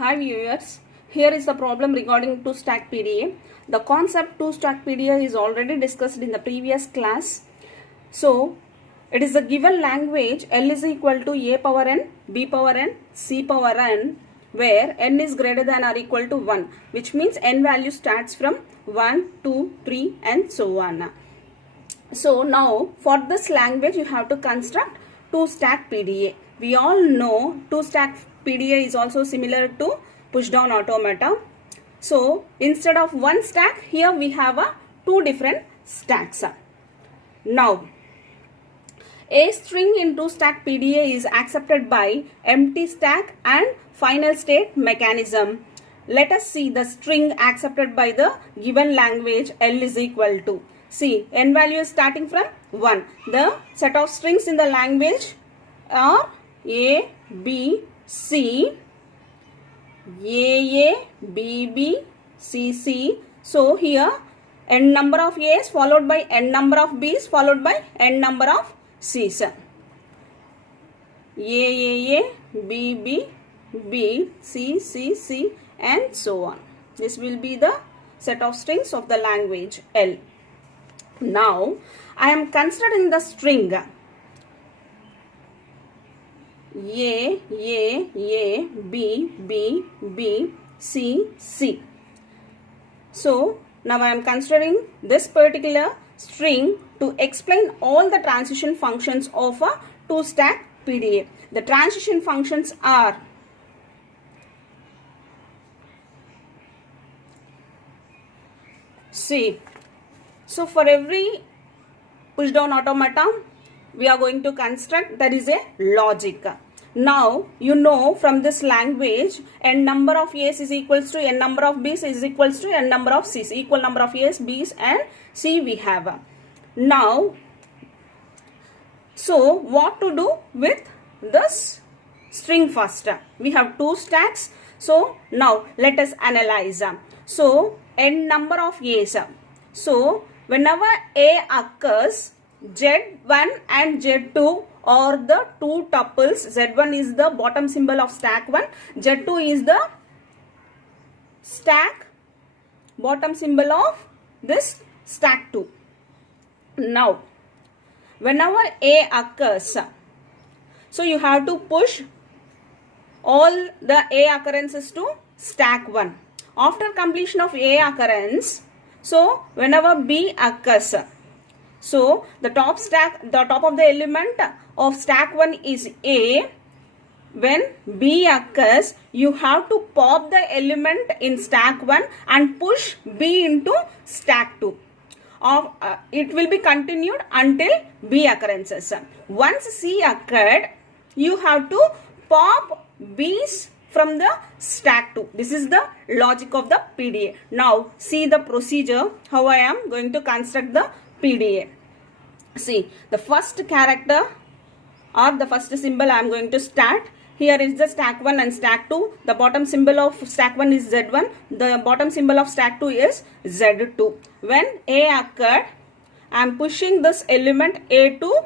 Hi viewers, here is the problem regarding 2-stack PDA. The concept 2-stack PDA is already discussed in the previous class. So, it is a given language L is equal to A power n, B power n, C power n, where n is greater than or equal to 1, which means n value starts from 1, 2, 3 and so on. So, now for this language you have to construct 2-stack PDA. We all know 2-stack PDA is also similar to push-down automata. So, instead of one stack, here we have two different stacks. Now, a string in 2-stack PDA is accepted by empty stack and final state mechanism. Let us see the string accepted by the given language L is equal to. See, n value is starting from 1. The set of strings in the language are A, B, C, AA, BB, CC. So, here n number of A's followed by n number of B's followed by n number of C's. AAA, BB, B, C, C, C and so on. This will be the set of strings of the language L. Now, I am considering the string A, B, B, B, C, C. So, now I am considering this particular string to explain all the transition functions of a 2-stack PDA. The transition functions are see. So, for every push-down automata, we are going to construct, there is a logic. Now, you know from this language, n number of A's is equals to n number of B's is equals to n number of C's. Equal number of A's, B's and C we have. Now, so what to do with this string first? We have two stacks. So, now let us analyze. So, n number of A's. So, whenever A occurs, Z1 and Z2 are the two tuples. Z1 is the bottom symbol of stack 1. Z2 is the stack bottom symbol of this stack 2. Now, whenever A occurs, so you have to push all the A occurrences to stack 1. After completion of A occurrence, so whenever B occurs, so the top of the element of stack 1 is A. When B occurs, you have to pop the element in stack 1 and push B into stack 2. It will be continued until B occurrences. Once C occurred, you have to pop B's from the stack 2. This is the logic of the PDA. Now, see the procedure, how I am going to construct the PDA. See, the first character or the first symbol I am going to start. Here is the stack 1 and stack 2. The bottom symbol of stack 1 is Z1. The bottom symbol of stack 2 is Z2. When A occurred, I am pushing this element A to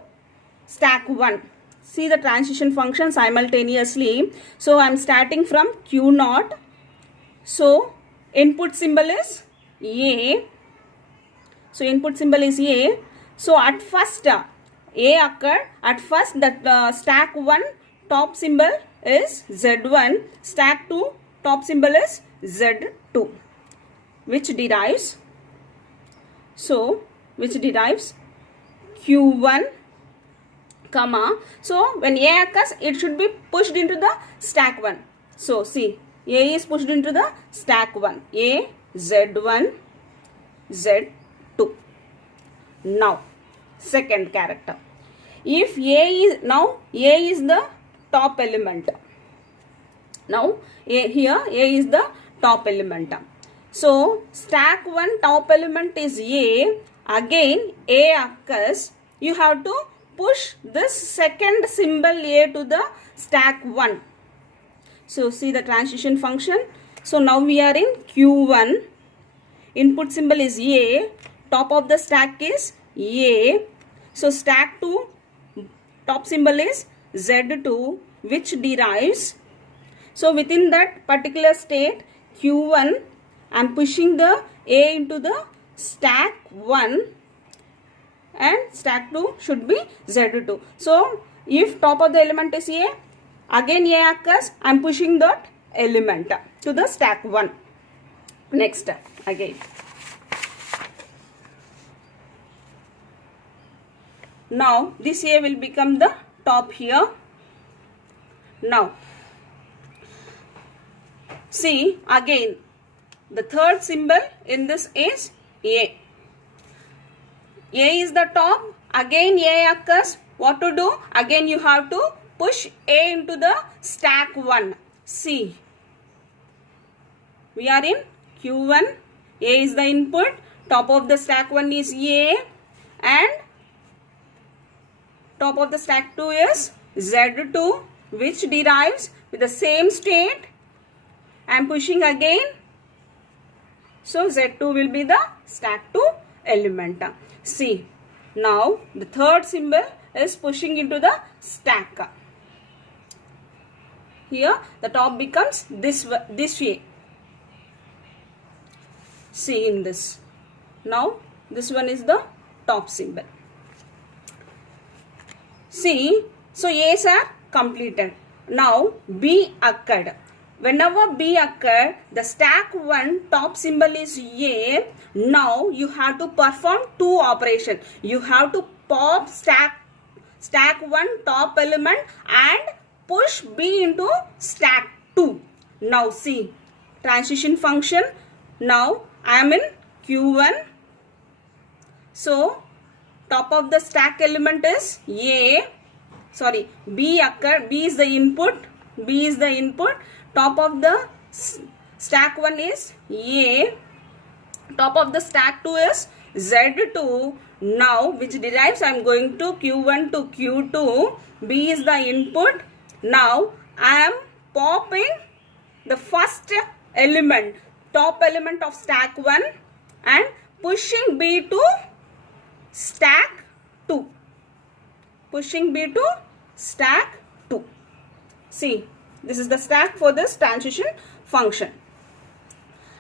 stack 1. See the transition function simultaneously. So, I am starting from Q0. So, input symbol is A. So, input symbol is A. So, at first A occurred. At first the stack 1 top symbol is Z1. Stack 2 top symbol is Z2. Which derives, so which derives Q1 comma. So, when A occurs, it should be pushed into the stack 1. So, see, A is pushed into the stack 1. A, Z1, Z2. Now, second character. If A is the top element. Now, here A is the top element. So, stack 1 top element is A. Again, A occurs. You have to push this second symbol A to the stack 1. So, see the transition function. So, now we are in Q1. Input symbol is A. Top of the stack is A. So, stack 2 top symbol is Z2, which derives So within that particular state Q1, I am pushing the A into the stack 1 and stack 2 should be Z2. So if top of the element is A, again A occurs, I am pushing that element to the stack 1. Next again. Now this A will become the top here. Now see again the third symbol in this is A. A is the top, again A occurs. What to do? Again you have to push A into the stack 1. See, we are in Q1, A is the input, top of the stack 1 is A and top of the stack 2 is Z2, which derives with the same state. I am pushing again. So Z2 will be the stack 2 element. See, now the third symbol is pushing into the stack. Here the top becomes this way. See in this. Now this one is the top symbol. See, so A's are completed. Now B occurred. Whenever B occurred, the stack 1 top symbol is A. Now you have to perform two operations. You have to pop stack 1 top element and push B into stack 2. Now see, transition function. Now I am in Q1. So top of the stack element is A. Sorry, B occurred. B is the input. B is the input. Top of the stack 1 is A. Top of the stack 2 is Z2. Now which derives, I am going to Q1 to Q2. B is the input. Now I am popping the first element, top element of stack 1 and pushing B to stack 2. Pushing B to stack 2. See, this is the stack for this transition function.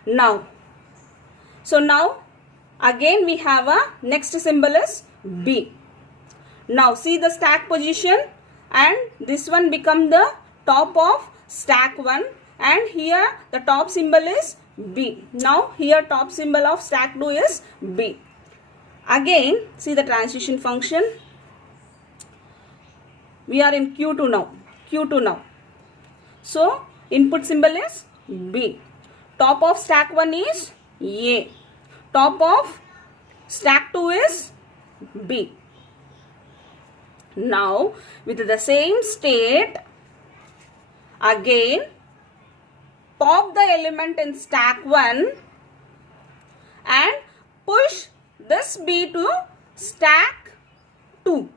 Now, so now again we have a next symbol is B. Now see the stack position, and this one become the top of stack 1 and here the top symbol is B. Now here top symbol of stack 2 is B. Again see the transition function. We are in Q2 now. Q2 now. So input symbol is B. Top of stack 1 is A. Top of stack 2 is B. Now with the same state, again pop the element in stack 1 and push this B to stack 2.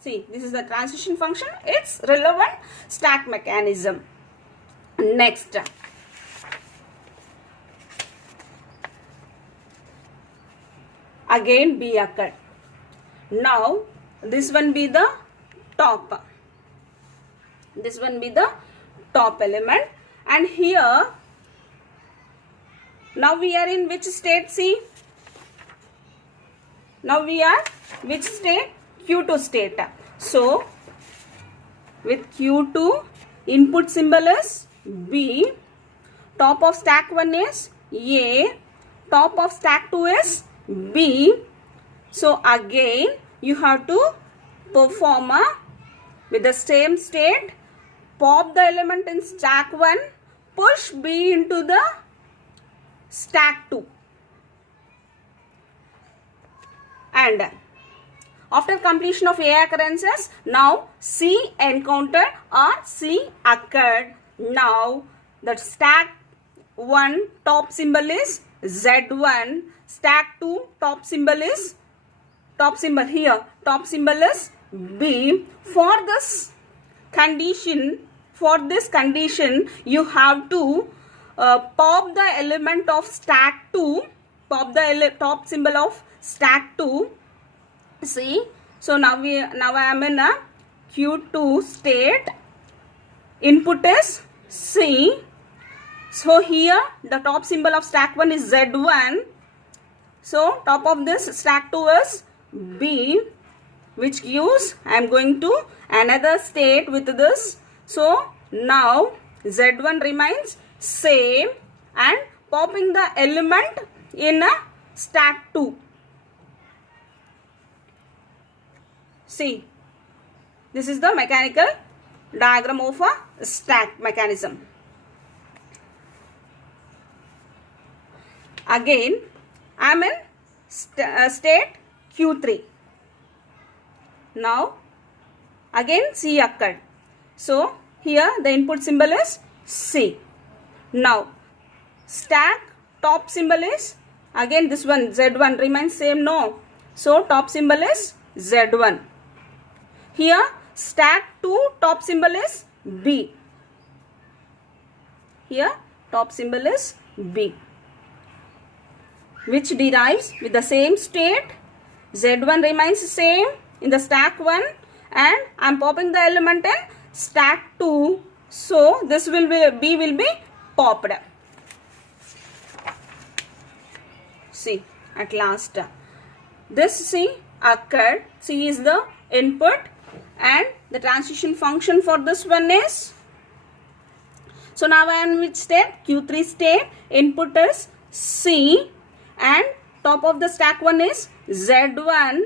See, this is the transition function. It's relevant stack mechanism. Next, again B occurred. Now this one be the top. This one be the top element, and here now we are in which state? See, now we are which state? Q2 state. So with Q2, input symbol is B. Top of stack 1 is A. Top of stack 2 is B. So again you have to perform with the same state. Pop the element in stack 1. Push B into the stack 2. And after completion of A occurrences, now C encountered or C occurred. Now the stack 1 top symbol is Z1. Stack 2 top symbol is top symbol is B. For this condition, you have to pop the element of stack 2. Pop the top symbol of stack 2. See, so now I am in a Q2 state, input is C. So here the top symbol of stack 1 is Z1. So top of this stack 2 is B, which gives, I am going to another state with this. So now Z1 remains same and popping the element in a stack 2. See, this is the mechanical diagram of a stack mechanism. Again, I am in state Q3. Now, again C occurred. So, here the input symbol is C. Now, stack top symbol is, again this one Z1 remains same, no. So, top symbol is Z1. Here, stack 2 top symbol is B. Here, top symbol is B, which derives with the same state. Z1 remains same in the stack 1 and I am popping the element in stack 2. So, this will be, B will be popped. See, at last, this C occurred. C is the input and the transition function for this one is, so now I am in which state? Q3 state. Input is C and top of the stack 1 is Z1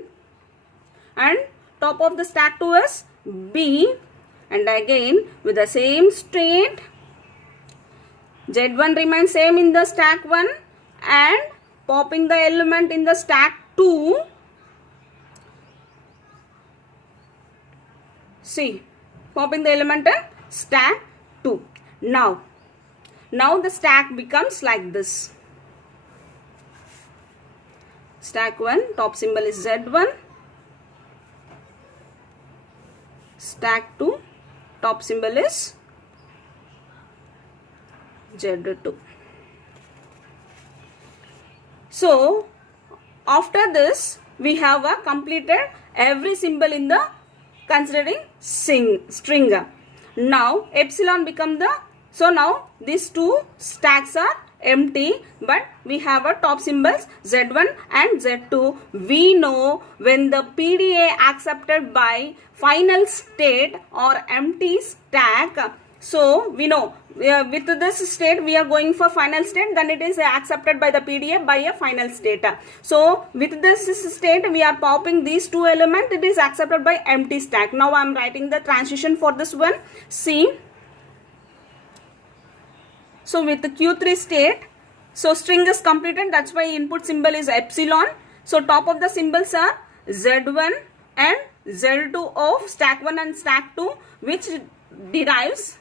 and top of the stack 2 is B, and again with the same state, Z1 remains same in the stack 1 and popping the element in the stack 2. See, popping the element in stack 2. Now the stack becomes like this. Stack 1, top symbol is Z1. Stack 2, top symbol is Z2. So, after this, we have completed every symbol in the considering string. Now, epsilon become the, so now these two stacks are empty, but we have a top symbols Z1 and Z2. We know when the PDA accepted by final state or empty stack. So, we know with this state we are going for final state, then it is accepted by the PDA by a final state. So, with this state we are popping these two elements, it is accepted by empty stack. Now, I am writing the transition for this one. See. So, with the Q3 state, so string is completed, that's why input symbol is epsilon. So, top of the symbols are Z1 and Z2 of stack 1 and stack 2, which derives,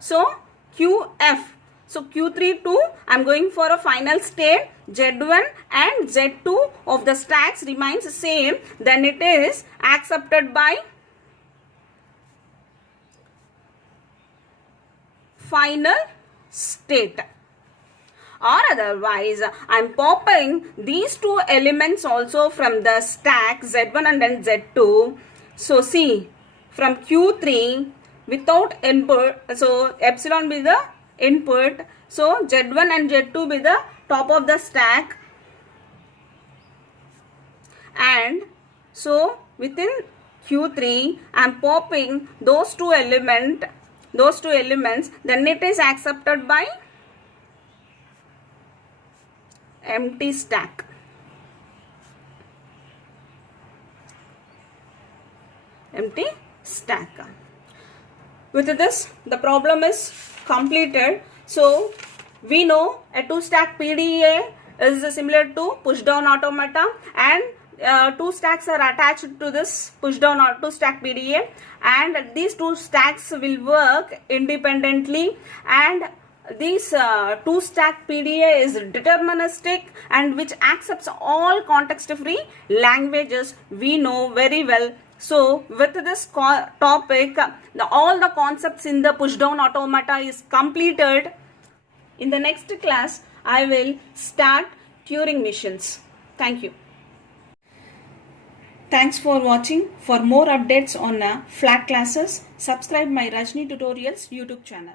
so QF. So, Q3 2, I am going for a final state, Z1 and Z2 of the stacks remains same, then it is accepted by final state. Or otherwise, I am popping these two elements also from the stack Z1 and then Z2. So, see, from Q3 without input, so epsilon be the input, so Z1 and Z2 be the top of the stack, and so within Q3 I am popping those two elements, then it is accepted by empty stack. Empty stack. With this, the problem is completed. So, we know a two stack PDA is similar to push down automata, and two stacks are attached to this push down or two stack PDA, and these two stacks will work independently, and this two stack PDA is deterministic and which accepts all context free languages, we know very well. So, with this topic, all the concepts in the push down automata is completed. In the next class, I will start Turing machines. Thank you. Thanks for watching. For more updates on flat classes, subscribe my Rajni Tutorials YouTube channel.